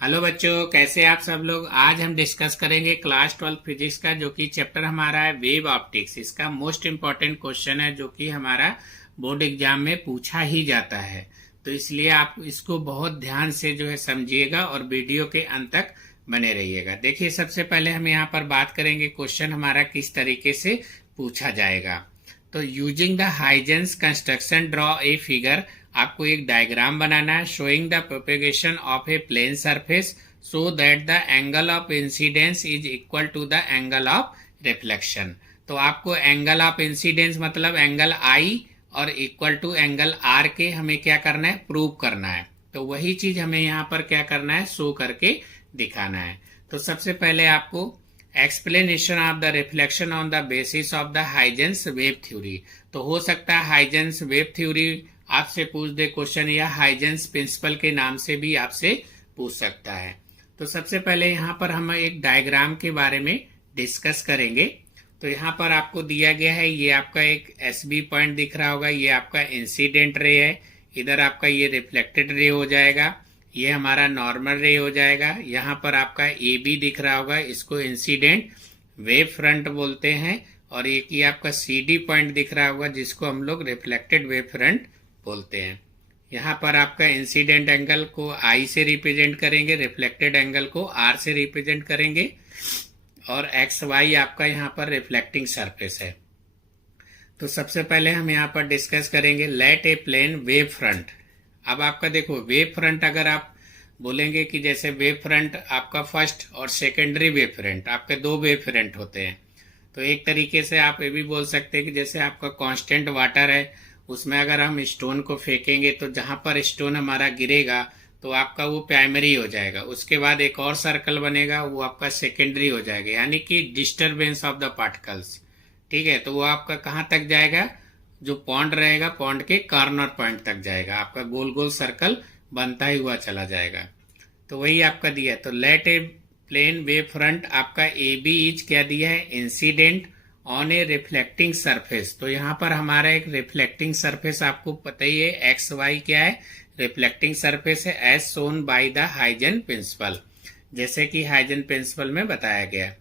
Hello बच्चों, कैसे आप सब लोग। आज हम डिस्कस करेंगे क्लास 12 फिजिक्स का, जो कि चैप्टर हमारा है वेव ऑप्टिक्स। इसका मोस्ट इम्पॉर्टेंट क्वेश्चन है जो कि हमारा बोर्ड एग्जाम में पूछा ही जाता है। तो इसलिए आप इसको बहुत ध्यान से जो है समझिएगा और वीडियो के अंत तक बने रहिएगा। देखिए, सबसे पहले हम यहाँ पर बात करेंगे क्वेश्चन हमारा किस तरीके से पूछा जाएगा। तो using the Huygens construction draw a figure, आपको एक डायग्राम बनाना है showing the propagation of a plane surface so that the angle of incidence is equal to the angle of reflection. तो आपको एंगल ऑफ इंसिडेंस मतलब angle I और equal to angle are के हमें क्या करना है, प्रूव करना है। तो वही चीज हमें यहाँ पर क्या करना है, शो करके दिखाना है। तो सबसे पहले आपको explanation of the reflection on the basis of the Huygens wave theory. तो हो सकता है हाइजेंस वेव थ्योरी आपसे पूछ दे क्वेश्चन, या हाइजेंस प्रिंसिपल के नाम से भी आपसे पूछ सकता है। तो सबसे पहले यहाँ पर हम एक डायग्राम के बारे में डिस्कस करेंगे। तो यहाँ पर आपको दिया गया है, ये आपका एक एसबी पॉइंट दिख रहा होगा, ये आपका इंसिडेंट रे है। इधर आपका ये रिफ्लेक्टेड रे हो जाएगा, ये हमारा नॉर्मल रे हो जाएगा। यहाँ पर आपका ए बी दिख रहा होगा, इसको इंसिडेंट वेव फ्रंट बोलते हैं। और एक ये आपका सी डी पॉइंट दिख रहा होगा, जिसको हम लोग रिफ्लेक्टेड वेव फ्रंट बोलते हैं। यहाँ पर आपका इंसिडेंट एंगल को आई से रिप्रेजेंट करेंगे, रिफ्लेक्टेड एंगल को आर से रिप्रेजेंट करेंगे, और एक्स वाई आपका यहाँ पर रिफ्लेक्टिंग सरफेस है। तो सबसे पहले हम यहाँ पर डिस्कस करेंगे लेट ए प्लेन वेव फ्रंट। अब आपका देखो, वेव फ्रंट अगर आप बोलेंगे कि जैसे वेव फ्रंट आपका फर्स्ट और सेकेंडरी वेव फ्रंट, आपके दो वेव फ्रंट होते हैं। तो एक तरीके से आप ये भी बोल सकते हैं कि जैसे आपका कांस्टेंट वाटर है, उसमें अगर हम स्टोन को फेंकेंगे तो जहां पर स्टोन हमारा गिरेगा तो आपका वो प्राइमरी हो जाएगा। उसके बाद एक और सर्कल बनेगा, वो आपका सेकेंडरी हो जाएगा, यानी कि डिस्टरबेंस ऑफ द पार्टिकल्स। ठीक है, तो वो आपका कहाँ तक जाएगा, जो पॉन्ड रहेगा पॉन्ड के कॉर्नर पॉइंट तक जाएगा, आपका गोल गोल सर्कल बनता ही हुआ चला जाएगा। तो वही आपका दिया है। तो लेट ए प्लेन वेव फ्रंट, आपका ए बी इज क्या दिया है, incident on A reflecting surface. तो यहाँ पर हमारा एक रिफ्लेक्टिंग सरफेस, आपको पता ही है एक्स वाई क्या है, रिफ्लेक्टिंग सरफेस है, as shown by the Huygens principle, जैसे कि हाइजन प्रिंसिपल में बताया गया।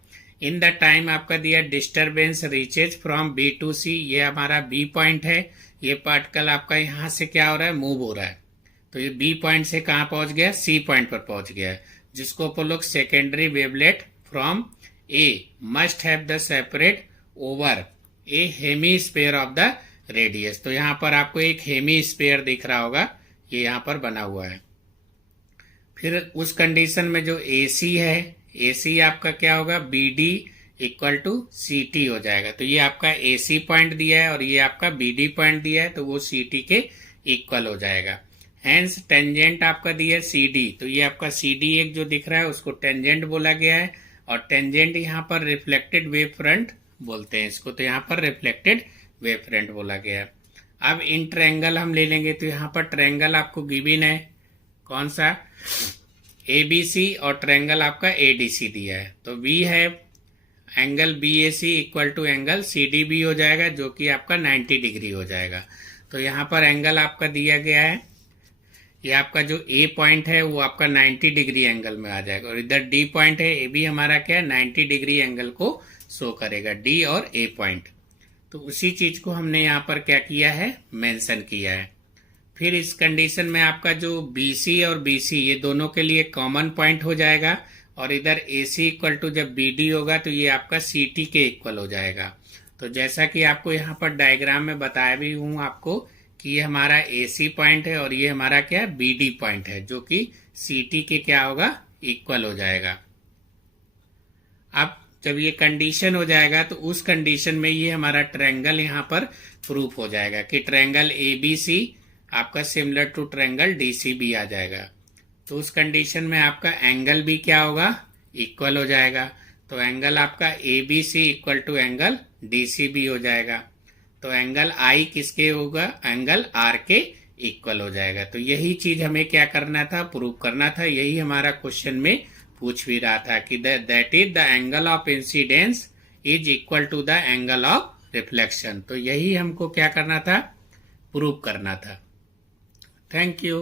इन द टाइम आपका दिया disturbance reaches from B to C, ये हमारा बी पॉइंट है। ये पार्टिकल आपका यहाँ से क्या हो रहा है, मूव हो रहा है। तो ये बी पॉइंट से कहाँ पहुंच गया, सी पॉइंट पर पहुंच गया है, जिसको अपन लोग secondary wavelet from A must have the separate over a hemisphere of the radius. तो यहाँ पर आपको एक हेमी स्पेयर दिख रहा होगा, ये यहाँ पर बना हुआ है। फिर उस कंडीशन में जो AC है, AC आपका क्या होगा, BD इक्वल टू CT हो जाएगा। तो ये आपका AC पॉइंट दिया है और ये आपका BD पॉइंट दिया है, तो वो CT के इक्वल हो जाएगा। हैंस टेंजेंट आपका दिया है CD, तो ये आपका CD एक जो दिख रहा है उसको टेंजेंट बोला गया है। और टेंजेंट यहाँ पर रिफ्लेक्टेड वेव फ्रंट बोलते हैं इसको, तो यहाँ पर रिफ्लेक्टेड वेव फ्रंट बोला गया है। अब इन ट्रायंगल हम ले लेंगे, तो यहाँ पर ट्रायंगल आपको गिवन है कौन सा, ABC, और ट्रायंगल आपका ADC दिया है। तो V है angle BAC equal to angle CDB हो जाएगा, जो कि आपका 90 डिग्री हो जाएगा। तो यहाँ पर एंगल आपका दिया गया है, ये आपका जो A पॉइंट है वो आपका 90 डिग्री एंगल में आ जाएगा, और इधर D पॉइंट है, A भी हमारा क्या है 90 डिग्री एंगल को शो करेगा, D और A पॉइंट। तो उसी चीज को हमने यहाँ पर क्या किया है, मेंशन किया है। फिर इस कंडीशन में आपका जो BC और BC ये दोनों के लिए कॉमन पॉइंट हो जाएगा, और इधर AC इक्वल टू जब BD होगा तो ये आपका CT के इक्वल हो जाएगा। तो जैसा कि आपको यहाँ पर डायग्राम में बताया भी हूँ आपको कि ये हमारा AC पॉइंट है और ये हमारा क्या है, BD पॉइंट है, जो कि CT के क्या होगा, इक्वल हो जाएगा। अब जब ये कंडीशन हो जाएगा तो उस कंडीशन में ये हमारा ट्रायंगल यहाँ पर प्रूफ हो जाएगा कि ट्रायंगल ABC आपका सिमिलर टू ट्रायंगल DCB आ जाएगा। तो उस कंडीशन में आपका एंगल भी क्या होगा, इक्वल हो जाएगा। तो एंगल आपका ABC equal to angle DCB हो जाएगा। तो एंगल I किसके होगा, एंगल R के इक्वल हो जाएगा। तो यही चीज हमें क्या करना था, प्रूव करना था। यही हमारा क्वेश्चन में पूछ भी रहा था कि that is the angle of incidence is equal to the angle of reflection. तो यही हमको क्या करना था, प्रूव करना था। Thank you.